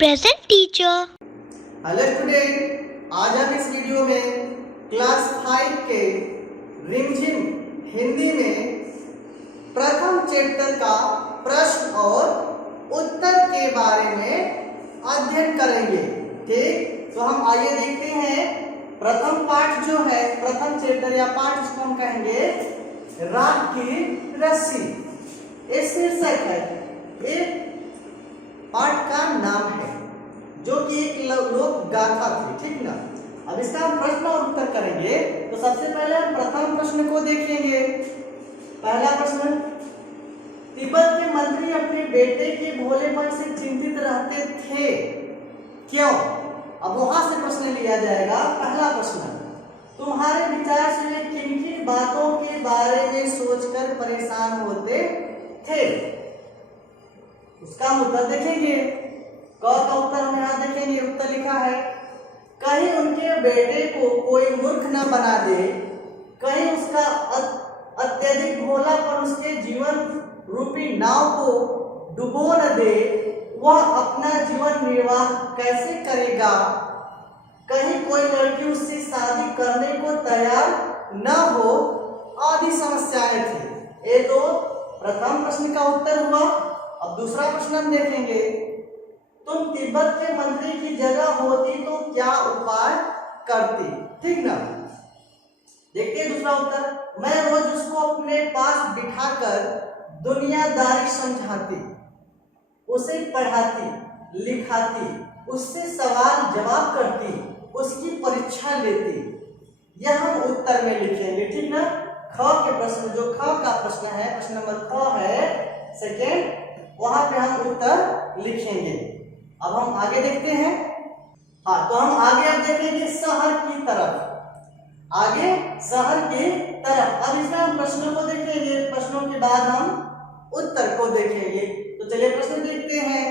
Present teacher. Hello student, आज हम इस वीडियो में क्लास 5 के रिमझिम हिंदी में प्रथम चैप्टर का प्रश्न और उत्तर के बारे में अध्ययन करेंगे। ठीक, तो हम आइए देखते हैं। प्रथम पाठ जो है, प्रथम चैप्टर या पाठ उसको हम कहेंगे राग की रस्सी। ये शीर्षक है, ये पाठ का नाम है, जो कि एक लोक गाथा थी। ठीक ना। अब इसका हम प्रश्न और उत्तर करेंगे। तो सबसे पहले हम प्रथम प्रश्न को देखेंगे। पहला प्रश्न, तिब्बत के मंत्री अपने बेटे के भोलेपन से चिंतित रहते थे, क्यों? अब वहां से प्रश्न लिया जाएगा। पहला प्रश्न, तुम्हारे विचार से वे किन किन बातों के बारे में सोचकर परेशान होते थे? उसका उत्तर देखेंगे। क का उत्तर हम यहाँ देखेंगे। उत्तर लिखा है, कहीं उनके बेटे को कोई मूर्ख न बना दे, कहीं उसका अत्यधिक भोलापन उसके जीवन रूपी नाव को डुबो न दे, वह अपना जीवन निर्वाह कैसे करेगा, कहीं कोई लड़की उससे शादी करने को तैयार न हो, आदि समस्याएं थी। ये तो प्रथम प्रश्न का उत्तर हुआ। अब दूसरा प्रश्न हम देखेंगे, तुम तिब्बत के मंत्री की जगह होती तो क्या उपाय करती? ठीक ना। देखते हैं दूसरा उत्तर, मैं रोज उसको अपने पास बिठाकर दुनियादारी समझाती, उसे पढ़ाती लिखाती, उससे सवाल जवाब करती, उसकी परीक्षा लेती। यह हम उत्तर में लिखेंगे। ठीक ना। ख के प्रश्न, जो ख का प्रश्न है, प्रश्न नंबर ख है सेकेंड, वहां पे हम उत्तर लिखेंगे। अब हम आगे देखते हैं। हाँ, तो हम आगे अब देखेंगे शहर की तरफ। आगे शहर की तरफ। अब इसमें हम प्रश्नों को देखेंगे, प्रश्नों के बाद हम उत्तर को देखेंगे। तो चलिए प्रश्न देखते हैं।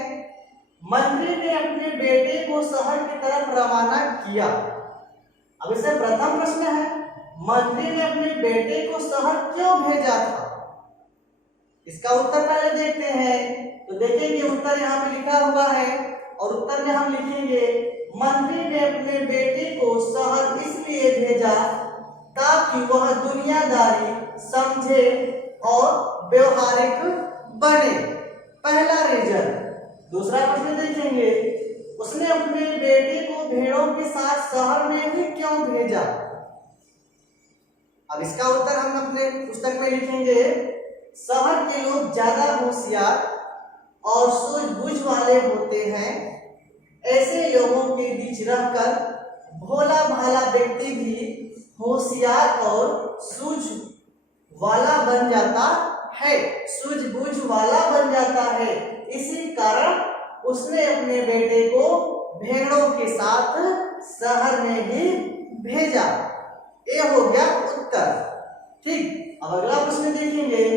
मंत्री ने अपने बेटे को शहर की तरफ रवाना किया। अब इससे प्रथम प्रश्न है, मंत्री ने अपने बेटे को शहर क्यों भेजा था? इसका उत्तर पहले देखते हैं। तो देखेंगे उत्तर यहाँ पे लिखा हुआ है, और उत्तर में हम लिखेंगे, मंत्री ने अपने बेटे को शहर इसलिए भेजा ताकि वह दुनियादारी समझे और व्यवहारिक बने। पहला रीजन। दूसरा प्रश्न देखेंगे, उसने अपने बेटे को भेड़ों के साथ शहर में भी क्यों भेजा? अब इसका उत्तर हम अपने पुस्तक में लिखेंगे, शहर के लोग ज्यादा होशियार और सूझबूझ वाले होते हैं। ऐसे लोगों के बीच रहकर भोला भाला व्यक्ति भी होशियार और सूझ वाला बन जाता है, सूझबूझ वाला बन जाता है। इसी कारण उसने अपने बेटे को भेड़ों के साथ शहर में ही भेजा। ये हो गया उत्तर। ठीक, अब अगला प्रश्न देखेंगे,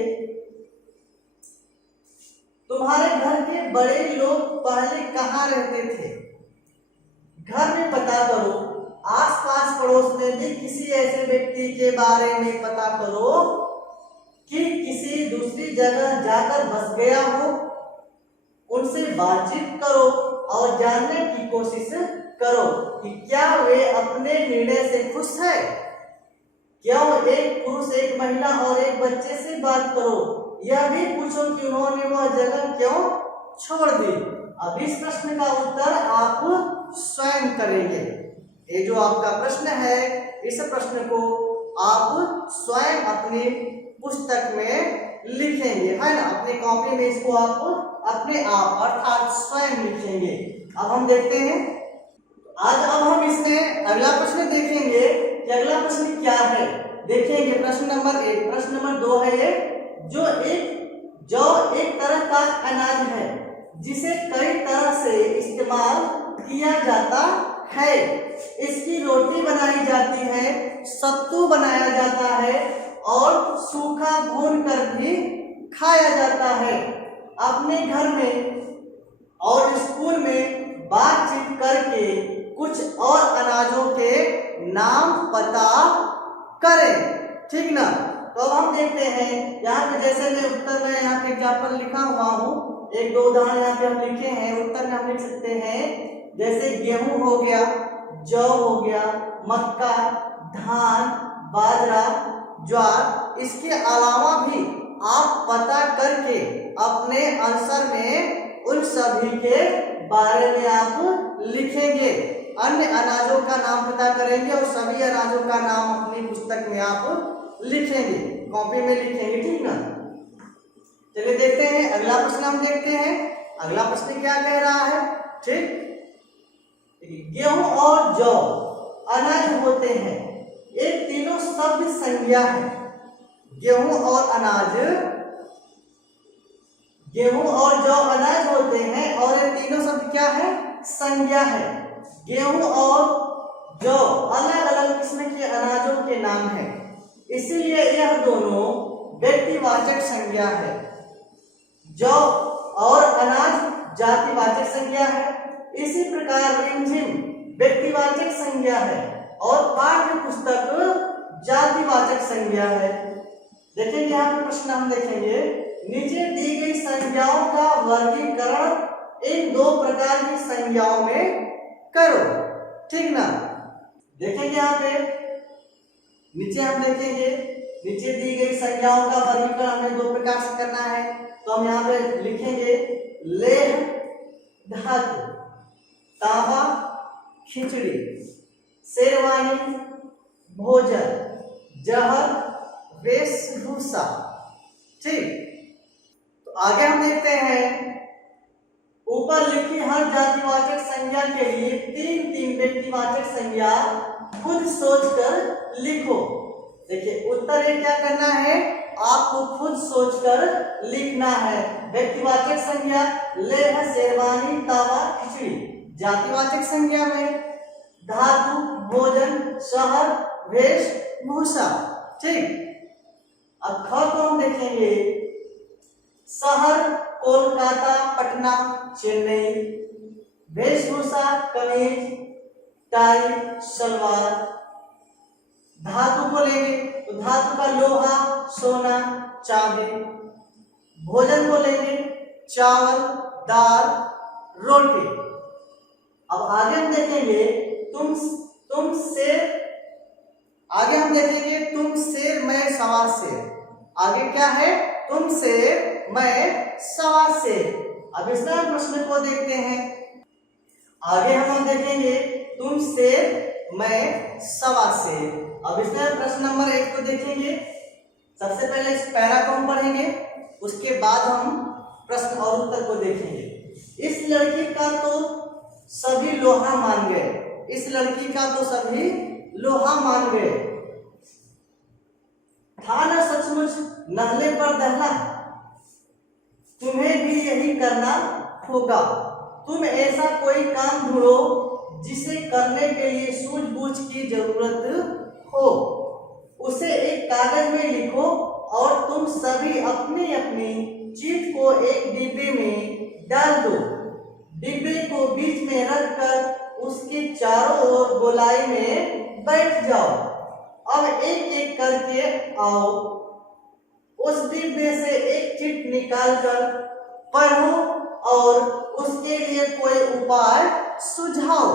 तुम्हारे घर के बड़े लोग पहले कहाँ रहते थे? घर में पता करो, आसपास पड़ोस में भी किसी ऐसे व्यक्ति के बारे में पता करो कि किसी दूसरी जगह जाकर बस गया हो। उनसे बातचीत करो और जानने की कोशिश करो कि क्या वे अपने निर्णय से खुश है। क्यों एक पुरुष, एक महिला और एक बच्चे से बात करो। यह भी पूछो कि उन्होंने वह जगह क्यों छोड़ दी। अब इस प्रश्न का उत्तर आप स्वयं करेंगे। ये जो आपका प्रश्न है, इस प्रश्न को आप स्वयं अपनी पुस्तक में लिखेंगे, है ना। अपनी कॉपी में इसको आप अपने आप अर्थात स्वयं लिखेंगे। अब हम देखते हैं। अब हम इसमें अगला प्रश्न देखेंगे कि अगला प्रश्न क्या है। देखेंगे प्रश्न नंबर 1। प्रश्न नंबर 2 है ये, जो एक तरह का अनाज है जिसे कई तरह से इस्तेमाल किया जाता है। इसकी रोटी बनाई जाती है, सत्तू बनाया जाता है और सूखा भून कर भी खाया जाता है। अपने घर में और स्कूल में बातचीत करके कुछ और अनाजों के नाम पता करें। ठीक ना। तो अब हम देखते हैं, यहाँ पे जैसे मैं उत्तर में यहाँ पे एग्जाम्पल लिखा हुआ हूँ, एक दो उदाहरण यहाँ पे हम लिखे हैं, उत्तर में हम लिख सकते हैं जैसे गेहूं हो गया, जौ हो गया, मक्का, धान, बाजरा, ज्वार। इसके अलावा भी आप पता करके अपने आंसर में उन सभी के बारे में आप लिखेंगे। अन्य अनाजों का नाम पता करेंगे और सभी अनाजों का नाम अपनी पुस्तक में आप लिखेंगे, कॉपी में लिखेंगे, ठीक ना। चलिए देखते हैं अगला प्रश्न, हम देखते हैं अगला प्रश्न क्या कह रहा है। ठीक, गेहूं और जौ अनाज होते हैं, ये तीनों शब्द संज्ञा है। गेहूं और अनाज, गेहूं और जौ अनाज होते हैं और ये तीनों शब्द क्या है, संज्ञा है। गेहूं और जौ अलग अलग किस्म के अनाजों के नाम है, इसीलिए यह दोनों व्यक्तिवाचक संज्ञा है। जौ और अनाज जातिवाचक संज्ञा है। इसी प्रकार रिमझिम व्यक्तिवाचक संज्ञा है और पाठ्य पुस्तक जातिवाचक संज्ञा है। देखेंगे यहाँ पे प्रश्न हम देखेंगे, नीचे दी गई संज्ञाओं का वर्गीकरण इन दो प्रकार की संज्ञाओं में करो, ठीक ना। देखेंगे यहाँ पे नीचे हम देखेंगे, नीचे दी गई संज्ञाओं का वर्गीकरण हमें दो प्रकार से करना है। तो हम यहाँ पे लिखेंगे लेह धातु, तांबा खिचड़ी, शेरवानी भोजन, जहर वेशभूषा। ठीक, तो आगे हम देखते हैं, ऊपर लिखी हर जातिवाचक संज्ञा के लिए तीन तीन व्यक्तिवाचक संज्ञा खुद सोचकर लिखो। देखिए उत्तर ये क्या करना है, आपको खुद सोचकर लिखना है। व्यक्तिवाचक संज्ञा लेह, शेरवानी, तावा, खिचड़ी। जातिवाचक संज्ञा में धातु, भोजन, शहर, वेश, भूषा। ठीक, अब ख को हम देखेंगे, शहर कोलकाता, पटना, चेन्नई। वेशभूषा कमीज, टाई, सलवार। धातु को लेंगे तो धातु का लोहा, सोना, चांदी। भोजन को लेंगे चावल, दाल, रोटी। अब आगे हम देखेंगे तुम शेर, आगे हम देखेंगे तुम शेर मैं सवा शेर। आगे क्या है, तुम शेर मैं सवा शेर। अब इस तरह प्रश्न को देखते हैं, आगे हम देखेंगे तुम शेर मैं सवा शेर। अब इसमें प्रश्न नंबर 1 को देखेंगे। सबसे पहले इस पैरा को हम पढ़ेंगे, उसके बाद हम प्रश्न और उत्तर को देखेंगे। इस लड़की का तो सभी लोहा मान गए, इस लड़की का तो सभी लोहा मान गए। था न सचमुच नहले पर दहला, तुम्हें भी यही करना होगा। तुम ऐसा कोई काम ढूंढो जिसे करने के लिए सूझबूझ की जरूरत हो, उसे एक कागज में लिखो और तुम सभी अपनी अपनी चीज को एक डिब्बे में डाल दो। डिब्बे को बीच में रखकर उसके चारों ओर गोलाई में बैठ जाओ। अब एक एक करके आओ, उस डिब्बे से एक चिट निकालकर पढ़ो और उसके लिए कोई उपाय सुझाओ।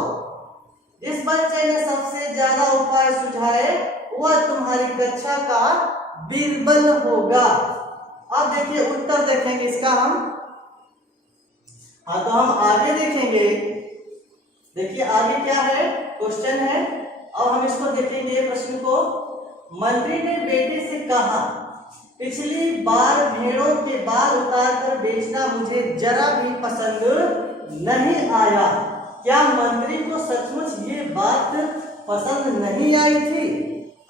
जिस बच्चे ने सबसे ज्यादा उपाय सुझाए वह तुम्हारी कक्षा का बीरबल होगा। अब देखिए उत्तर देखेंगे इसका हम, हाँ तो हम आगे देखेंगे। देखिए आगे क्या है, क्वेश्चन है। अब हम इसको देखेंगे प्रश्न को। मंत्री ने बेटे से कहा, पिछली बार भेड़ों के बाल उतारकर बेचना मुझे जरा भी पसंद नहीं आया। क्या मंत्री को सचमुच ये बात पसंद नहीं आई थी?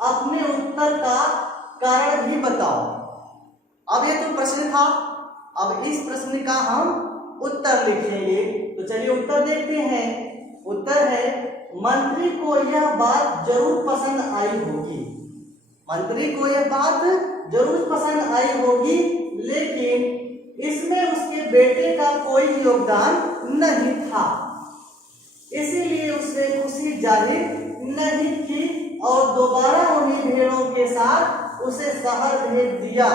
अपने उत्तर का कारण भी बताओ। अब ये तो प्रश्न था, अब इस प्रश्न का हम उत्तर लिखेंगे। तो चलिए उत्तर देखते हैं। उत्तर है, मंत्री को यह बात जरूर पसंद आई होगी। मंत्री को यह बात जरूर पसंद आई होगी, लेकिन इसमें उसके बेटे का कोई योगदान नहीं था, इसीलिए उसने खुशी जाहिर नहीं की और दोबारा उन्हीं भेड़ों के साथ उसे शहर भेज दिया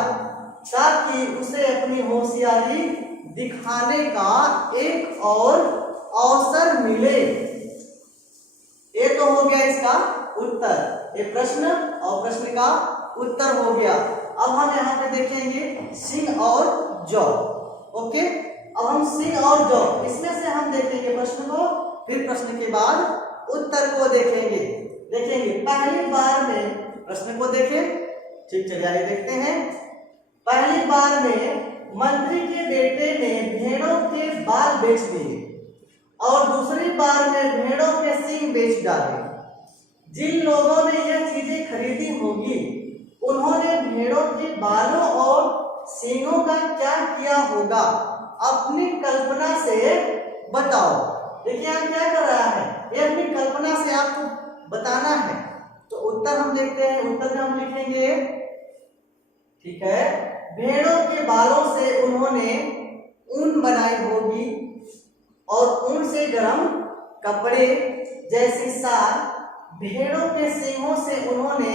ताकि उसे अपनी होशियारी दिखाने का एक और अवसर मिले। ये तो हो गया इसका उत्तर, ये प्रश्न और प्रश्न का उत्तर हो गया। अब हम यहाँ पे देखेंगे सिंह और जौ। ओके, अब हम सिंह और जौ इसमें से हम देखेंगे प्रश्न को, फिर प्रश्न के बाद उत्तर को देखेंगे। पहली बार में प्रश्न को देखें। ठीक, चलिए आगे देखते हैं। पहली बार में मंत्री के बेटे ने भेड़ों के बाल बेच दिए और दूसरी बार में भेड़ों के सींग बेच डाले। जिन लोगों ने यह चीजें खरीदी होगी उन्होंने भेड़ों के बालों और सींगों का क्या किया होगा, अपनी कल्पना से बताओ। देखिए यहाँ क्या कर रहा है, ये अपनी कल्पना से आपको बताना है। तो उत्तर हम देखते हैं, उत्तर में हम लिखेंगे, ठीक है, भेड़ों के बालों से उन्होंने ऊन बनाई होगी और ऊन से गर्म कपड़े जैसी साल, भेड़ों के सींगों से उन्होंने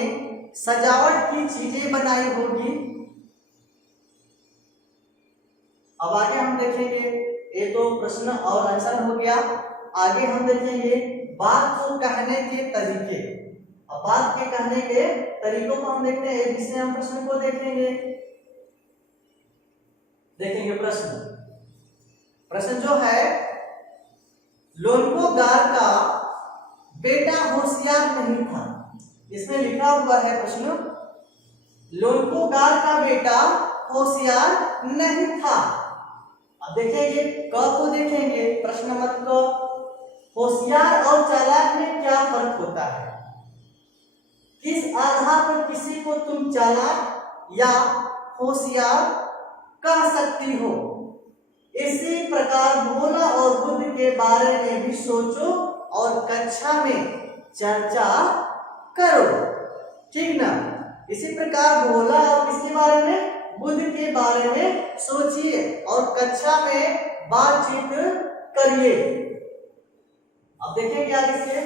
सजावट की चीजें बनाई होगी। अब आगे हम देखेंगे, ये तो प्रश्न और आंसर हो गया। आगे हम देखेंगे बात को कहने के तरीके। अब बात के कहने के तरीकों को हम देखते हैं, जिसमें हम प्रश्न को देखेंगे। प्रश्न जो है, लोनकोगार का बेटा होशियार नहीं था। इसमें लिखा हुआ है प्रश्न, लोनकोगार का बेटा होशियार नहीं था। अब देखेंगे क को देखेंगे, प्रश्न नंबर क, होशियार और चालाक में क्या फर्क होता है? किस आधार पर किसी को तुम चालाक या होशियार कह सकती हो? इसी प्रकार भोला और बुद्ध के बारे में भी सोचो और कक्षा में चर्चा करो। ठीक ना? इसी प्रकार भोला और किसके बारे में? बुद्ध के बारे में सोचिए और कक्षा में बातचीत करिए। अब देखें क्या लिखे,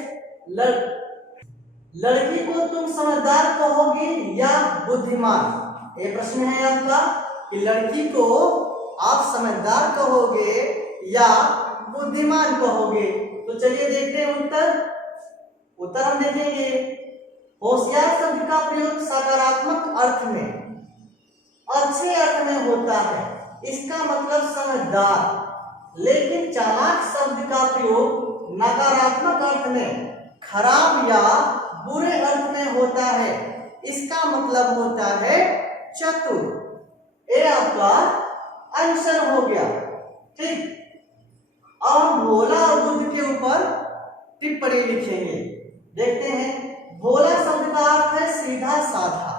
लड़की को तुम समझदार कहोगी या बुद्धिमान? ये प्रश्न है आपका कि लड़की को आप समझदार कहोगे या बुद्धिमान कहोगे। तो चलिए देखते हैं उत्तर हम देखेंगे। होशियार शब्द का प्रयोग सकारात्मक अर्थ में, अच्छे अर्थ में होता है, इसका मतलब समझदार। लेकिन चालाक शब्द का प्रयोग नकारात्मक अर्थ में, खराब या बुरे अर्थ में होता है, इसका मतलब होता है चतुर। ये आपका आंसर हो गया। ठीक, अब हम भोला और बुद्ध के ऊपर टिप्पणी लिखेंगे। देखते हैं, भोला शब्द का अर्थ है सीधा साधा।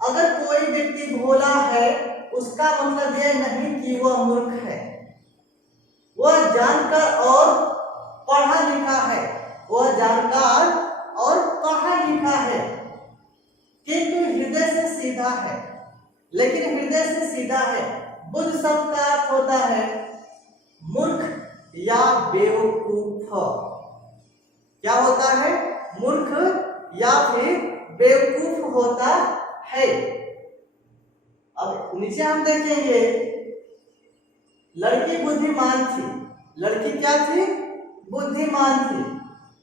अगर कोई व्यक्ति भोला है उसका मतलब यह नहीं कि वह मूर्ख है, वह जानकर और पढ़ा लिखा है, वह जानकार और पढ़ा लिखा है, किंतु हृदय से सीधा है। लेकिन हृदय से सीधा है। बुद्ध शब्द का अर्थ होता है मूर्ख या बेवकूफ। क्या होता है? मूर्ख या फिर बेवकूफ होता है। अब नीचे हम देखेंगे, लड़की बुद्धिमान थी। लड़की क्या थी? बुद्धिमान थी।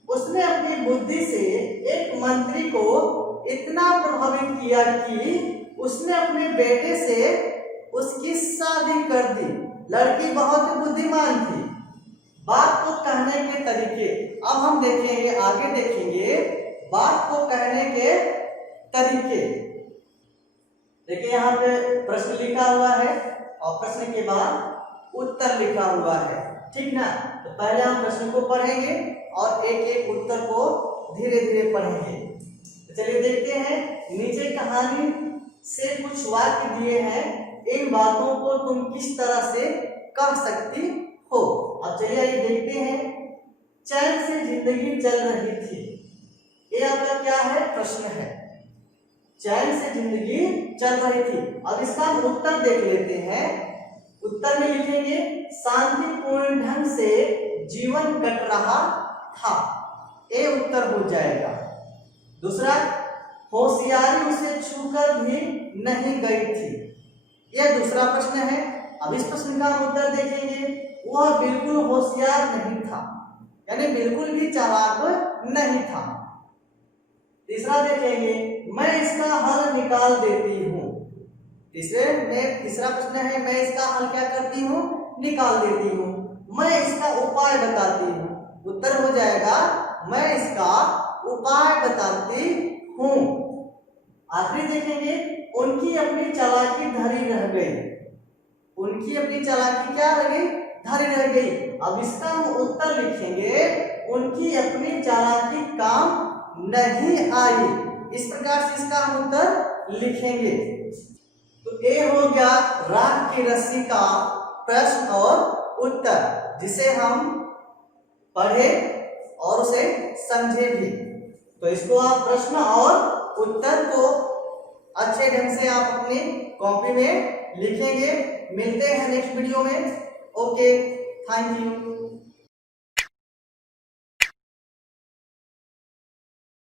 उसने अपनी बुद्धि से एक मंत्री को इतना प्रभावित किया कि उसने अपने बेटे से उसकी शादी कर दी। लड़की बहुत बुद्धिमान थी। बात को कहने के तरीके, अब हम देखेंगे, आगे देखेंगे बात को कहने के तरीके। देखिए यहाँ पे प्रश्न लिखा हुआ है और प्रश्न के बाद उत्तर लिखा हुआ है। ठीक ना? तो पहले हम प्रश्न को पढ़ेंगे और एक एक उत्तर को धीरे धीरे पढ़ेंगे। तो चलिए देखते हैं, नीचे कहानी से कुछ वाक्य दिए हैं, इन बातों को तुम किस तरह से कह सकती हो। अब चलिए ये देखते हैं। चैन से जिंदगी चल रही थी, ये आपका क्या है? प्रश्न है। चैन से जिंदगी चल रही थी। अब इसका हम उत्तर देख लेते हैं। उत्तर में लिखेंगे, शांतिपूर्ण ढंग से जीवन कट रहा था। ये उत्तर हो जाएगा। दूसरा, होशियारी उसे छूकर भी नहीं गई थी। यह दूसरा प्रश्न है। अब इस प्रश्न का हम उत्तर देखेंगे, वह बिल्कुल होशियार नहीं था, यानी बिल्कुल भी चालाक नहीं था। तीसरा देखेंगे, मैं इसका हल निकाल देती हूँ। तीसरा प्रश्न है, मैं इसका हल क्या करती हूँ, निकाल देती हूँ। मैं इसका उपाय बताती हूँ, उत्तर हो जाएगा मैं इसका उपाय बताती हूँ। आखिरी देखेंगे, उनकी अपनी चालाकी धरी रह गई। उनकी अपनी चालाकी क्या रह गई, धरी रह गई। अब इसका हम उत्तर लिखेंगे, उनकी अपनी चालाकी काम नहीं आई। इस प्रकार से इसका हम उत्तर लिखेंगे। तो ए हो गया राख की रस्सी का प्रश्न और उत्तर, जिसे हम पढ़े और उसे समझे भी। तो इसको आप प्रश्न और उत्तर को अच्छे ढंग से आप अपनी कॉपी में लिखेंगे। मिलते हैं नेक्स्ट वीडियो में। Okay, thank you.